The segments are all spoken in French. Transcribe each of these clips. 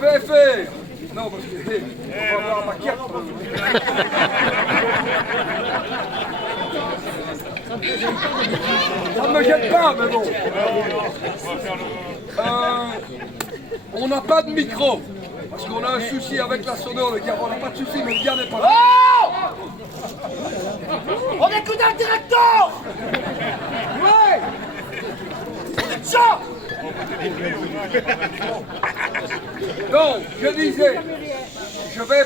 vais faire. Non, parce que on va voir ma carte. Ça ne me gêne pas, mais bon. On n'a pas de micro. Parce qu'on a un souci avec la sonore, le gars. On n'a pas de souci, mais le gars n'est pas là. Oh! On écoute un directeur! Ouais! Ça! Donc, je disais, je vais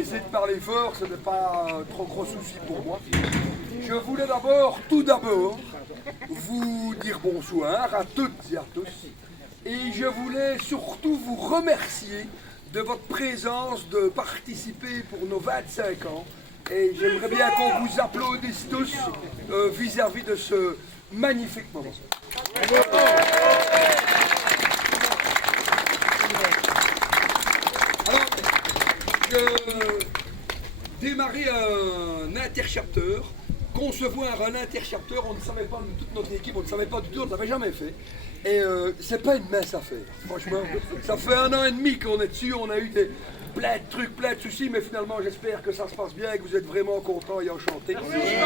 essayer de parler fort, ce n'est pas un trop gros souci pour moi. Je voulais tout d'abord, vous dire bonsoir à toutes et à tous. Et je voulais surtout vous remercier de votre présence, de participer pour nos 25 ans. Et j'aimerais bien qu'on vous applaudisse tous vis-à-vis de ce magnifique moment. Alors, je démarrais un interchapter. Concevoir un interchapter, on ne savait pas, toute notre équipe, on ne savait pas du tout, on ne l'avait jamais fait. Et c'est pas une mince affaire, franchement. Ça fait 1 an et demi qu'on est dessus, on a eu plein de trucs, plein de soucis, mais finalement j'espère que ça se passe bien et que vous êtes vraiment contents et enchantés. Merci.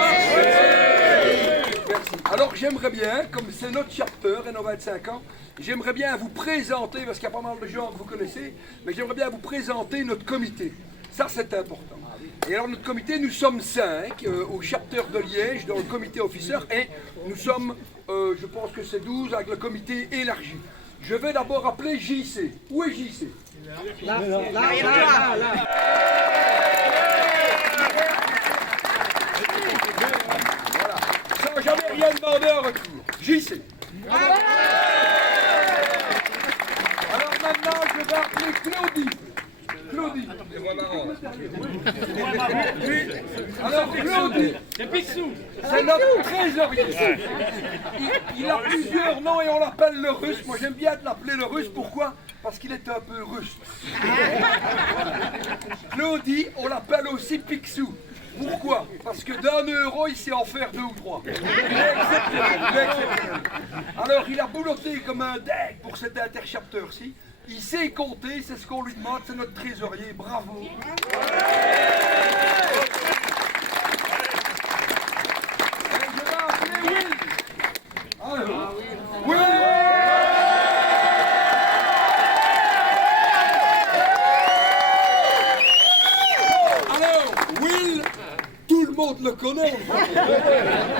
Alors j'aimerais bien, comme c'est notre chapter et nos 25 ans, j'aimerais bien vous présenter, parce qu'il y a pas mal de gens que vous connaissez, mais j'aimerais bien vous présenter notre comité. Ça c'est important. Et alors notre comité, nous sommes 5 au chapter de Liège, dans le comité officer, et nous sommes, je pense que c'est 12 avec le comité élargi. Je vais d'abord appeler JC. Où est JC? Là. Voilà. Sans jamais rien demander en retour. JC. Alors maintenant, je vais appeler Claudie. Claudie. Et voilà. Alors Claudie, c'est notre trésorier. Il a plusieurs noms et on l'appelle le russe. Moi j'aime bien l'appeler le russe. Pourquoi? Parce qu'il est un peu russe. Claudie, on l'appelle aussi Picsou. Pourquoi? Parce que d'1 €, il sait en faire 2 ou 3. Il est exceptionnel. Alors il a bouloté comme un dingue pour cet interchapter-ci. Il sait compter, c'est ce qu'on lui demande, c'est notre trésorier, bravo. Et je vais appeler Will. Alors, Will. Alors, Will, tout le monde le connaît.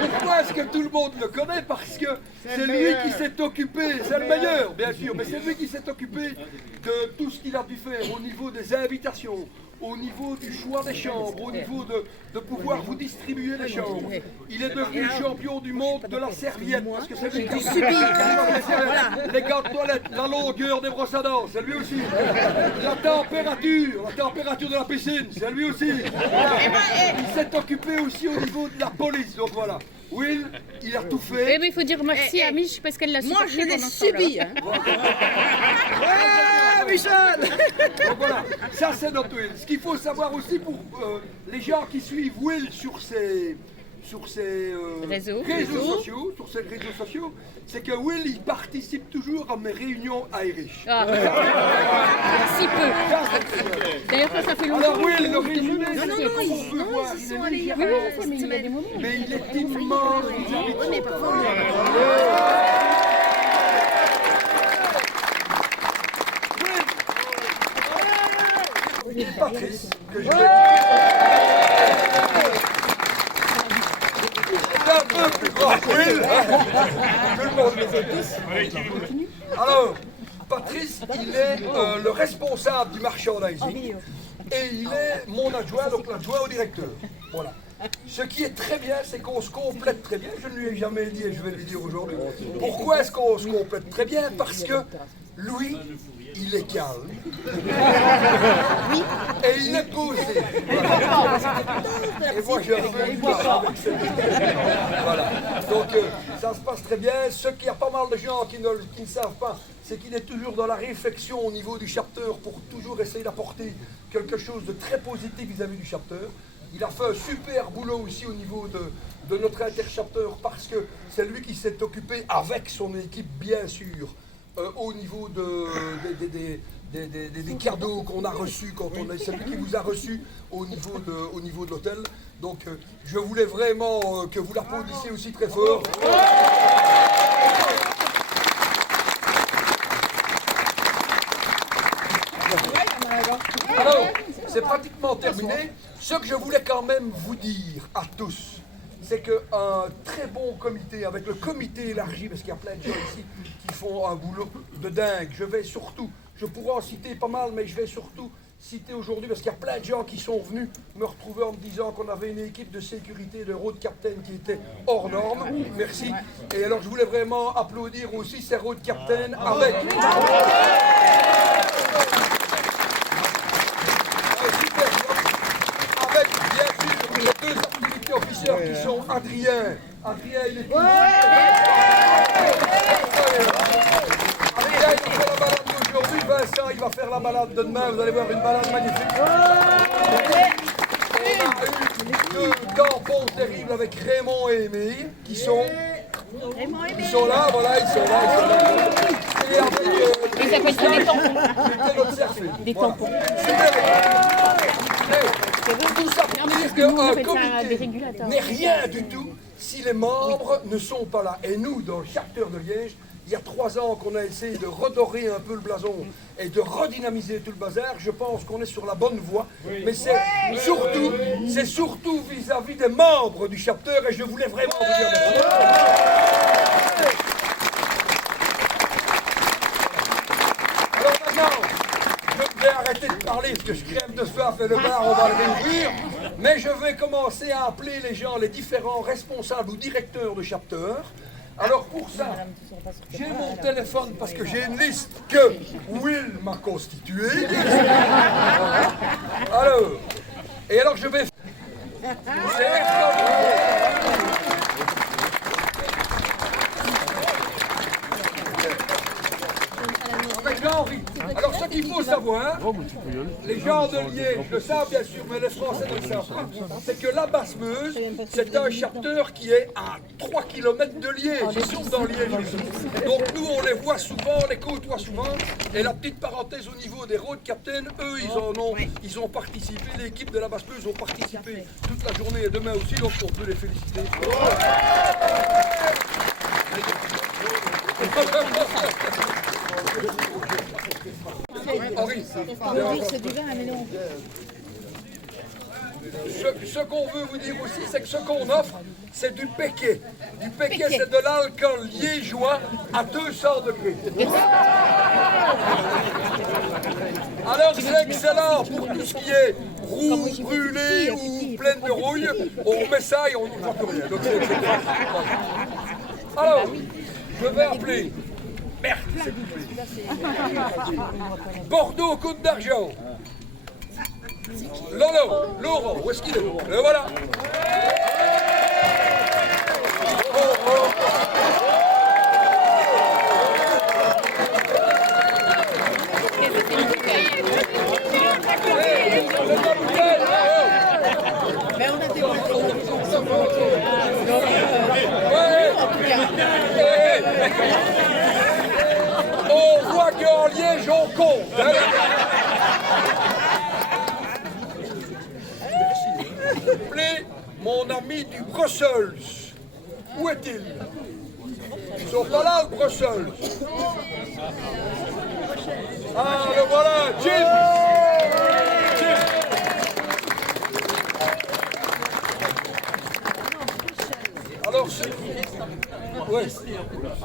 Pourquoi est-ce que tout le monde le connaît? Parce que c'est lui qui s'est occupé, c'est le meilleur bien sûr, mais c'est lui qui s'est occupé de tout ce qu'il a pu faire au niveau des invitations, au niveau du choix des chambres, au niveau de pouvoir vous distribuer les chambres. Il est devenu champion du monde de la serviette, parce que c'est lui qui a subi les gants de toilette, la longueur des brosses à dents, c'est lui aussi. La température de la piscine, c'est lui aussi. Il s'est occupé aussi au niveau de la police, donc voilà. Will, il a tout fait. Eh mais il faut dire merci à Mich parce qu'elle l'a supporté. Moi, je l'ai subi. Hein. Ouais, Michel. Donc voilà, ça c'est notre Will. Ce qu'il faut savoir aussi pour les gens qui suivent Will sur ses Réseaux sociaux, c'est que Will il participe toujours à mes réunions Irish. Ah, si peu. D'ailleurs, ça fait longtemps. Alors Will, le résumé, c'est non, que comme on peut voir, ils il sont est allés il y a légèrement- pas longtemps, mais il y a des moments. mais il est immense vis-à-vis de Oui, mais son parfois, Will. Patrice, que je vais un peu plus grand Will. Tout le monde les a tous. Alors, Patrice, il est le responsable du merchandising et il est mon adjoint, donc l'adjoint au directeur. Voilà. Ce qui est très bien, c'est qu'on se complète très bien. Je ne lui ai jamais dit et je vais le dire aujourd'hui. Pourquoi est-ce qu'on se complète très bien? Parce que lui, il est calme. Et il est posé. Voilà. Et moi, j'ai un peu une part avec cette- Voilà. Donc, ça se passe très bien. Ce qu'il y a pas mal de gens qui ne savent pas, c'est qu'il est toujours dans la réflexion au niveau du chapter pour toujours essayer d'apporter quelque chose de très positif vis-à-vis du chapter. Il a fait un super boulot aussi au niveau de notre interchapter parce que c'est lui qui s'est occupé avec son équipe, bien sûr, au niveau des cadeaux qu'on a reçus quand on est celui qui vous a reçu au niveau de l'hôtel. Donc je voulais vraiment que vous l'applaudissiez aussi très fort. Alors, c'est pratiquement terminé. Ce que je voulais quand même vous dire à tous, c'est qu'un très bon comité, avec le comité élargi, parce qu'il y a plein de gens ici qui font un boulot de dingue, je pourrais en citer pas mal, mais je vais surtout citer aujourd'hui, parce qu'il y a plein de gens qui sont venus me retrouver en me disant qu'on avait une équipe de sécurité de road captain qui était hors norme. Merci. Et alors je voulais vraiment applaudir aussi ces road captains avec... Avec, bien sûr, les deux activités officiers qui sont Adrien, il est Adrien, il a fait la balade d'aujourd'hui, Vincent, il va faire la balade de demain, vous allez voir une balade magnifique. On a eu deux tampons terribles avec Raymond et Émile, qui sont là, voilà, ils sont là. Et avec, Ils appellent ça des tampons. Des tampons. Tout ça pour dire qu'un comité n'est rien du tout si les membres ne sont pas là. Et nous, dans le chapter de Liège, il y a 3 ans qu'on a essayé de redorer un peu le blason et de redynamiser tout le bazar. Je pense qu'on est sur la bonne voie. Mais c'est surtout vis-à-vis des membres du chapter et je voulais vraiment vous dire merci. Alors maintenant, je vais arrêter de parler parce que je crève de soif et le bar, on va le réouvrir. Mais je vais commencer à appeler les gens, les différents responsables ou directeurs de chapter. Alors pour ça, j'ai mon téléphone parce que j'ai une liste que Will m'a constituée. Alors je vais... Avec Henri. Alors ce qu'il faut savoir, les gens de Liège le savent bien sûr, mais les Français ne le savent pas, c'est que la Basse-Meuse, c'est un chapter qui est à 3 km de Liège, ils sont dans Liège. Donc nous on les voit souvent, on les côtoie souvent, et la petite parenthèse au niveau des road captains, eux ils ont participé, l'équipe de la Basse-Meuse ont participé toute la journée et demain aussi, donc on peut les féliciter. Henri, C'est du vin, mais non. ce qu'on veut vous dire aussi, c'est que ce qu'on offre, c'est du péquet. Du péquet, c'est de l'alcool liégeois à 200 degrés. Alors c'est excellent pour tout ce qui est roux, brûlé ou pleine de rouille. On met ça et on ne voit plus rien. Donc, c'est excellent. Alors, je vais appeler... Merde, c'est coupé. Bordeaux, Côte d'Argent. Laurent, où est-ce qu'il est? Le voilà. Mais on a des on voit qu'en Liège, on compte. S'il vous plaît, mon ami du Bruxelles. Où est-il? Ils sont pas là, le Bruxelles. Ah, le voilà, Jim.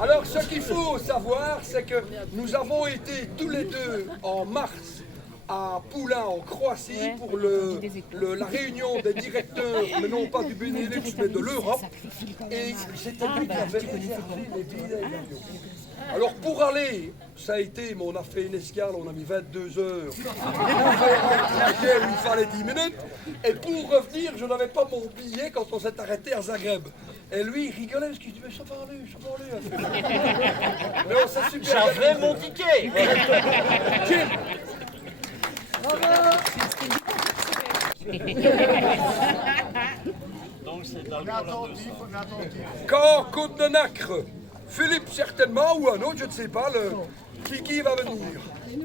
Alors, ce qu'il faut savoir, c'est que nous avons été tous les deux en mars à Poulain, en Croatie, pour la réunion des directeurs, mais non pas du Benelux, mais de l'Europe. Et c'était lui qui avait réservé les billets d'avion. Alors pour aller, ça a été, mais on a fait une escale, on a mis 22 heures. Pour faire un trajet où il fallait 10 minutes. Et pour revenir, je n'avais pas mon billet quand on s'est arrêté à Zagreb. Et lui, il rigolait parce qu'il disait, mais ça va aller. Mais on s'est super... J'avais mon ticket. Jim. Quand Côte de Nacre, Philippe certainement, ou un autre, je ne sais pas, qui va venir.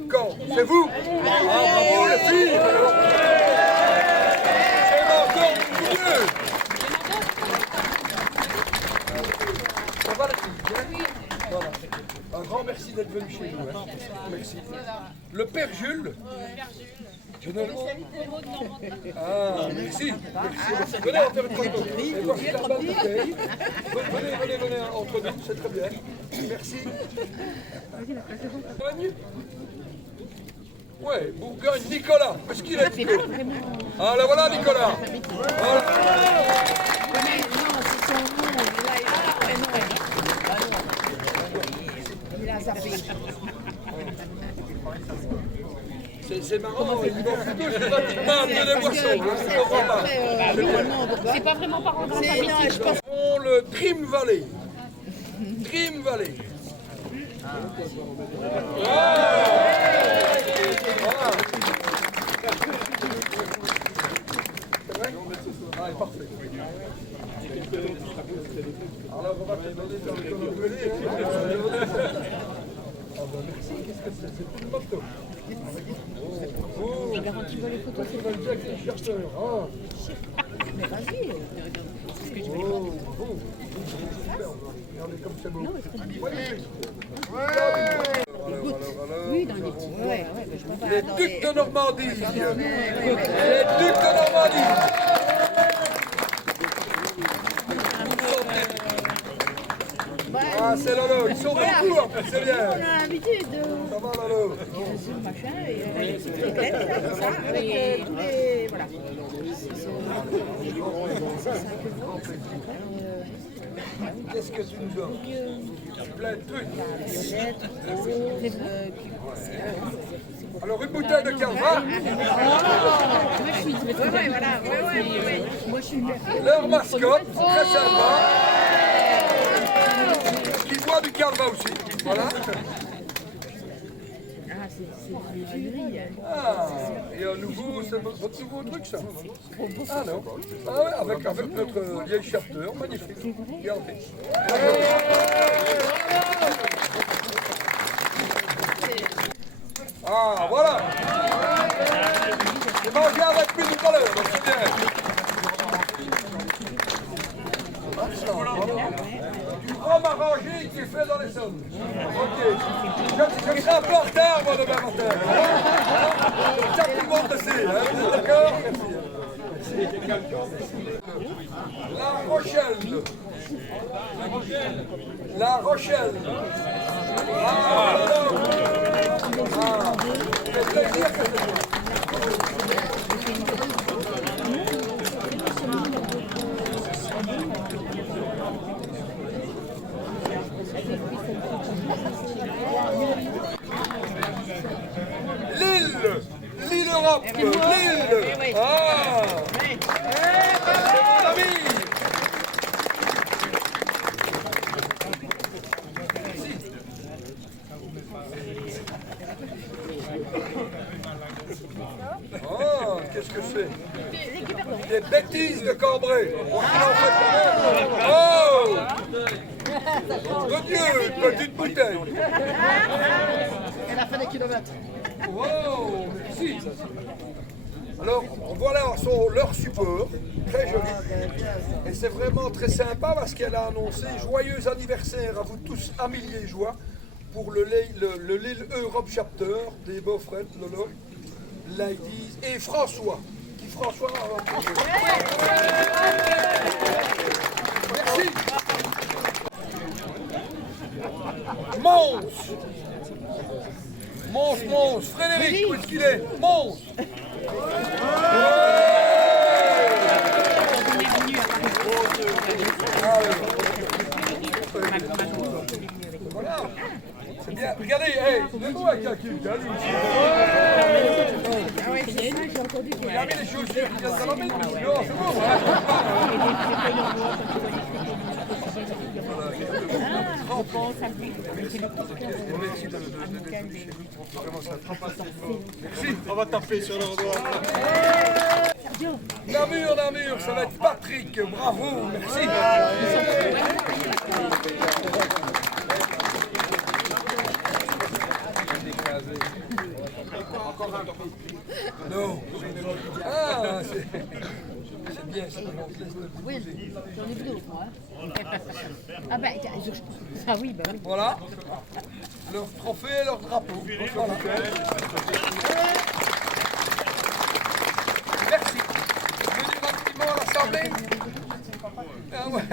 quand? C'est vous? Ah, bravo les filles! C'est encore mieux! Ça va la fille? Voilà. Un grand merci d'être venu chez nous. Hein. Merci. Le père Jules. Ah, merci. Merci. Venez, on fait une photo. Et voici la balle bouteille. Venez, entre nous, c'est très bien. Merci. Ouais, Bourgogne, Nicolas. Est-ce qu'il est Nicolas? Ah, là voilà, Nicolas. Voilà. C'est marrant, il va plutôt je sais pas des boissons, je comprends pas. C'est pas vraiment par ordre alphabétique. On le Dream Valley. Dream Valley. Voilà. C'est vrai? Ah, parfait. Alors on va te donner dans le ah ben merci, qu'est-ce que c'est? C'est une moto. Oh, Garantie voit les photos, c'est le Jack et chercheur. Ah. Mais vas-y, c'est ce que je vais Oh, bon. Super, regardez comme c'est beau. Oui, dans les petits. Ouais, je peux pas. Les ducs de Normandie. Les ducs de Normandie. Ah, c'est Lolo, ils sont beaucoup en plus, c'est bien. On a l'habitude de Ça va Lolo? ce machin et avec toutes les têtes, là, comme ça, avec tous les. Voilà. Qu'est-ce que tu nous donnes? Plein de trucs. Alors une bouteille de Calva, Moi, je suis. Moi, je suis. leur mascotte, très sympa. Qui boit du Calva aussi. Voilà. Ah, et un nouveau, c'est votre nouveau truc ça? Ah non. Ah ouais, avec notre vieille chapteur, magnifique. Regardez. Ah voilà. J'ai mangé avec lui tout à l'heure, donc c'est bien. Du rhum arrangé qui est fait dans les sommes. Ok. Je serai un peu en retard, moi, demain matin. Ça, tout le monde le sait. Hein. Vous êtes d'accord? Merci. La Rochelle. La Rochelle. Ah, c'est plaisir que c'est. L'île Europe, l'île. Ah, c'est mon ami. Oh, qu'est-ce que c'est? Des bêtises de Cambrai. Oh, mon Dieu, une petite bouteille. Elle a fait des kilomètres. Wow, merci. Alors, voilà leur support, très joli. Et c'est vraiment très sympa parce qu'elle a annoncé joyeux anniversaire à vous tous, Amélie et Joie, pour le Lille Europe Chapter des beaux-frères, Lolo, Ladies et François. Qui François merci. Mons. Mons, Frédéric, où est-ce qu'il est? Mons. Voilà. C'est bien. Regardez, hey, debout avec un kill, lui aussi. Regardez les chaussures qui viennent de la mettre. Non, c'est bon, merci. On va taper sur leur doigt. Namur, ça va être Patrick, bravo, merci. Encore un. Non. Ah, c'est bien, ça me laisse le Oui, j'en ai vu d'autres, moi. Ah ben, ah oui, bah oui. Voilà. Leur trophée, leur drapeau. Voilà. Merci. Venu rapidement à l'Assemblée. Ah ouais.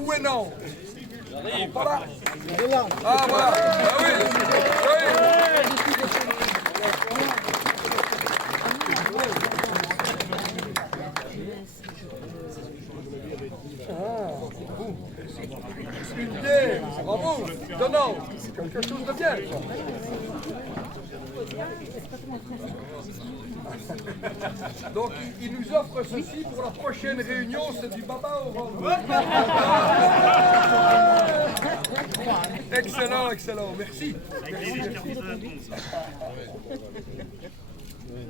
Où est non? Voilà. Ah voilà. Ah oui. Oui. Bien, bravo, donnant, c'est quelque chose de bien. Ça. Donc il nous offre ceci pour la prochaine réunion, c'est du baba au rhum. Excellent, excellent, merci. Merci.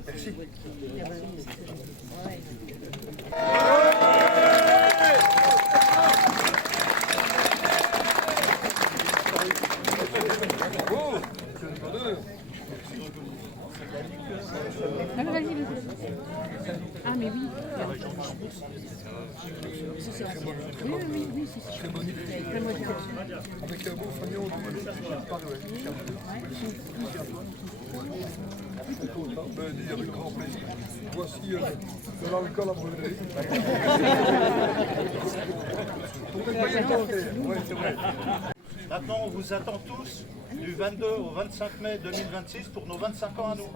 Merci. Oh, quel bonheur. Alors, vas-y, vas-y. Ah, mais oui. Oui, oui, oui, c'est Très bonne idée. très moderne. Avec un beau fagnon de ben, dit avec grand plaisir. Voici de l'alcool à brûler. Pour ne pas y être oui, c'est vrai. Maintenant, on vous attend tous du 22 au 25 mai 2026 pour nos 25 ans à nous.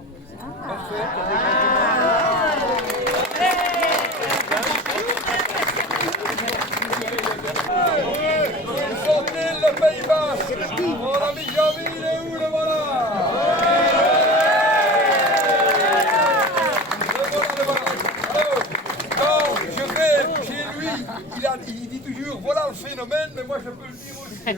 Sortez le Pays Basque. Mon ami Jean-Mi, il est où, le voilà? Le voilà. Alors, quand je vais chez lui, il dit toujours, voilà le phénomène, mais moi je peux le dire aussi. C'est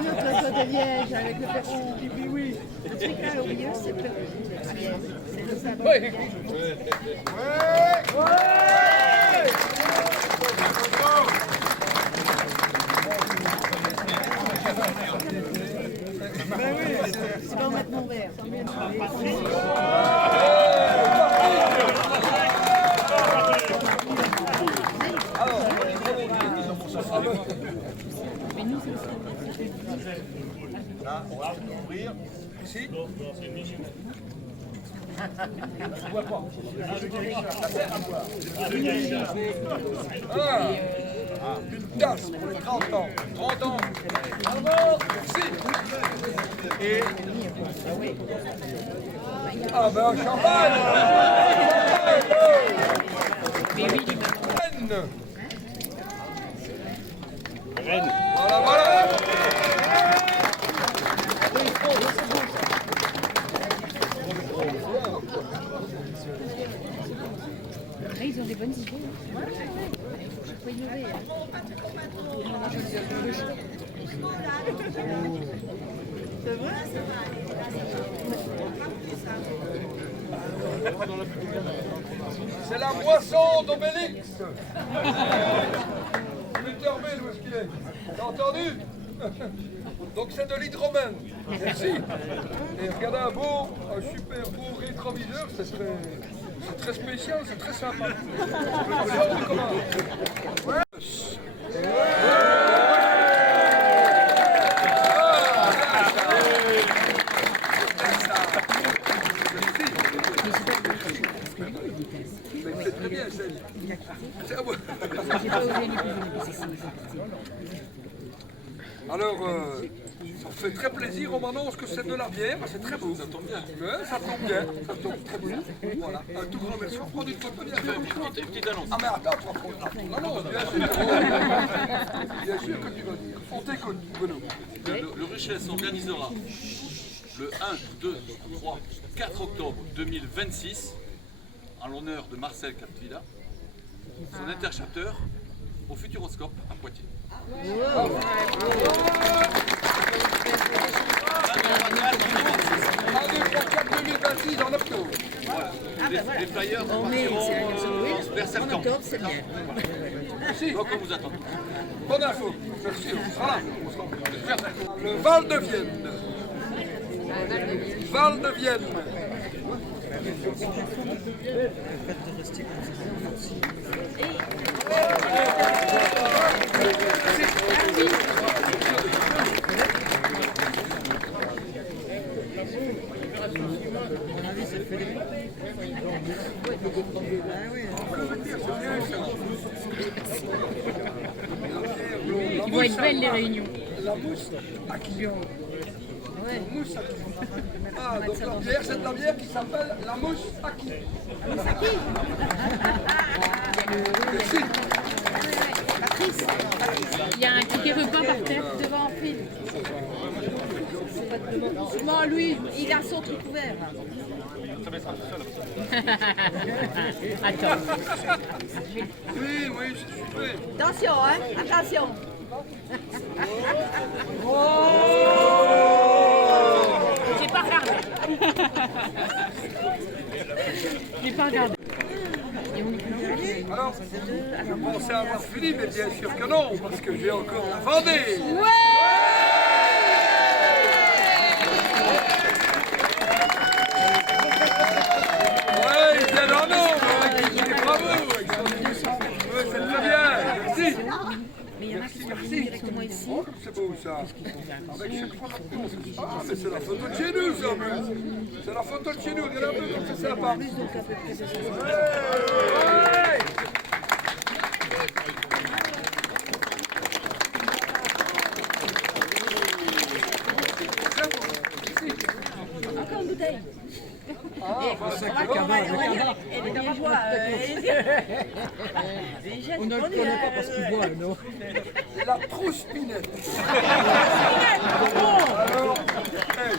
notre plateau de Liège avec le perron. Oui. Le truc là au milieu, c'est le c'est le sabot. C'est pas mettre mon verre. Là, on va ouvrir. Ici. Ah, une tasse pour les 30 ans. 30 ans. Alors, merci. Et... Ah ben, un champagne. Rennes. Voilà, voilà. Ils ont des bonnes idées. Faut innover. C'est la boisson d'Obélix. Lutherville, où est-ce qu'il est? T'as entendu? Donc c'est de l'hydromel. Merci. Et regardez un super beau rétroviseur, c'est très spécial, c'est très sympa. Alors, on commence. Ouais. C'est très bien, c'est à moi. J'ai pas osé lui poser une question. Alors, Ça me fait très plaisir, on m'annonce que c'est de la bière, c'est très beau. Ça tombe bien. Ouais, ça tombe bien, ça tombe très bien. Voilà, un tout grand merci. On prend une photo, bien sûr. Une petite annonce. Ah mais attends, tu vas prendre la non, bien sûr. Bien sûr que tu vas dire. On t'écoute, Bruno. Le Ruchet s'organisera le 1, 2, 3, 4 octobre 2026 en l'honneur de Marcel Capdevila, son interchapteur au Futuroscope à Poitiers. Allez, 2026 en octobre. Voilà. Les flyers En mai, c'est la Nelson vers Will. En septembre. octobre, c'est bien. Merci. Donc on vous attend. Bonne info. Merci. On sera là. Le Val de Vienne. Val de Vienne. Ils vont être belles les réunions. La mousse à qui? Mousse à qui? Ah, donc la bière, c'est de la bière qui s'appelle la mousse à qui? Merci. Il y a un ticket repas par terre. Devant Phil. Bon, lui, il a son truc ouvert. Attends. Oui, oui, je suis prêt. Attention, hein? Attention. J'ai pas regardé. J'ai pas regardé. Alors, je pensais avoir fini, mais bien sûr que non, parce que j'ai encore la Vendée. Ouais, il vient en nombre, bravo. Ouais, c'est très bien, merci. Merci. Oh, comme c'est beau ça. Avec chaque fois la pause. Ah, mais c'est la photo de chez nous, ça, mais. C'est la photo de chez nous, regarde un peu comme c'est sympa. Ouais. Encore une bouteille. Ah, enfin, c'est On va dire, elle est liégeois. On ne le connaît pas parce qu'il boit, non? la trousse-pinette. Alors, hey,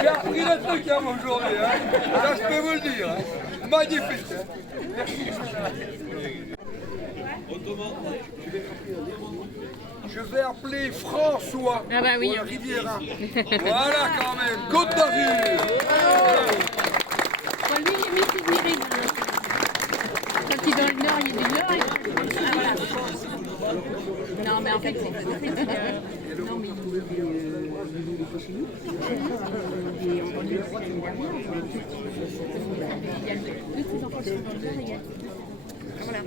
j'ai appris le truc aujourd'hui, hein. Ça, je peux vous le dire. Hein. Magnifique. Hein. Merci. Je vais appeler François Ah bah oui. pour la Riviera. Voilà quand même, Côte d'Azur. Bon, lui, il est mis ses mérites. Quand il est dans le nord, il est du nord. Non, mais en fait, c'est non, mais il est chez nous. Et on est le droit de l'année dernière. Il y a deux de ses enfants qui sont dans le nord et il y a... Voilà.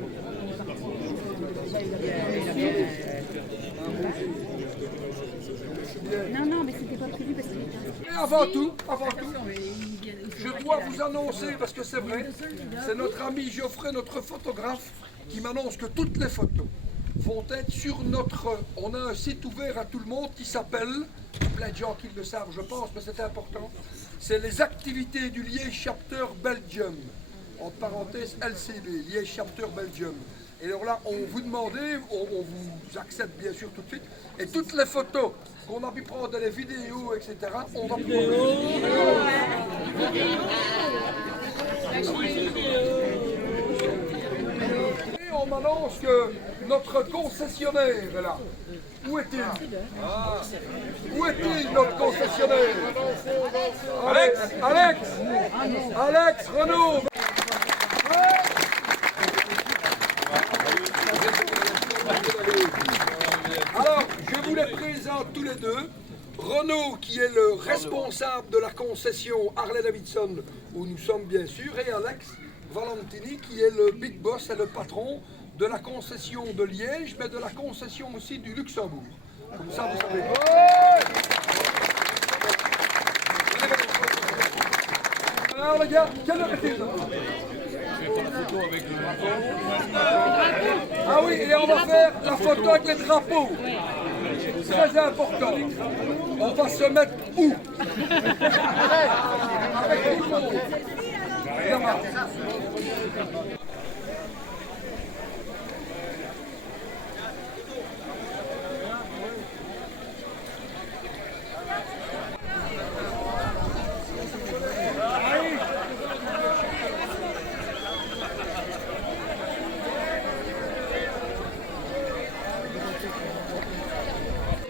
Non, non, mais c'était pas prévu parce qu'il était... Et avant tout, je dois vous annoncer, parce que c'est vrai, c'est notre ami Geoffrey, notre photographe, qui m'annonce que toutes les photos vont être sur notre... On a un site ouvert à tout le monde qui s'appelle, plein de gens qui le savent je pense, mais c'est important, c'est les activités du Liège Chapter Belgium, entre parenthèses LCB, Liège Chapter Belgium. Et alors là, on vous demandait, on vous accepte bien sûr tout de suite, et toutes les photos qu'on a pu prendre, les vidéos, etc., on va pouvoir... Et on m'annonce que notre concessionnaire est là. Où est-il? Ah. Où est-il, notre concessionnaire? Alex Renaud. Alors, je vous les présente tous les deux. Renaud, qui est le responsable de la concession Harley-Davidson, où nous sommes bien sûr, et Alex Valentini, qui est le big boss et le patron de la concession de Liège, mais de la concession aussi du Luxembourg. Comme ça, vous savez. Alors les gars, quelle heure est-il? Ah oui, et on va faire la photo avec les drapeaux. très important. On va se mettre où? Avec tout le monde. Évidemment.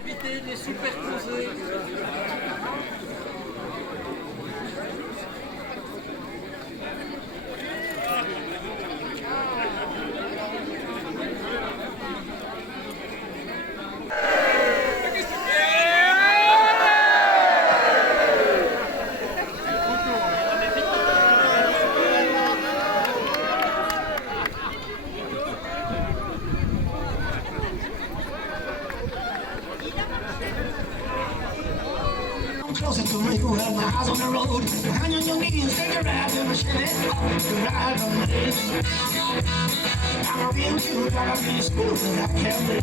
Évitez de les superposer. Closer to me, who have my eyes on the road. Behind on your knees, take a ride in a Chevy. Ride on me. I'm real cute, gotta be as cool as I can be.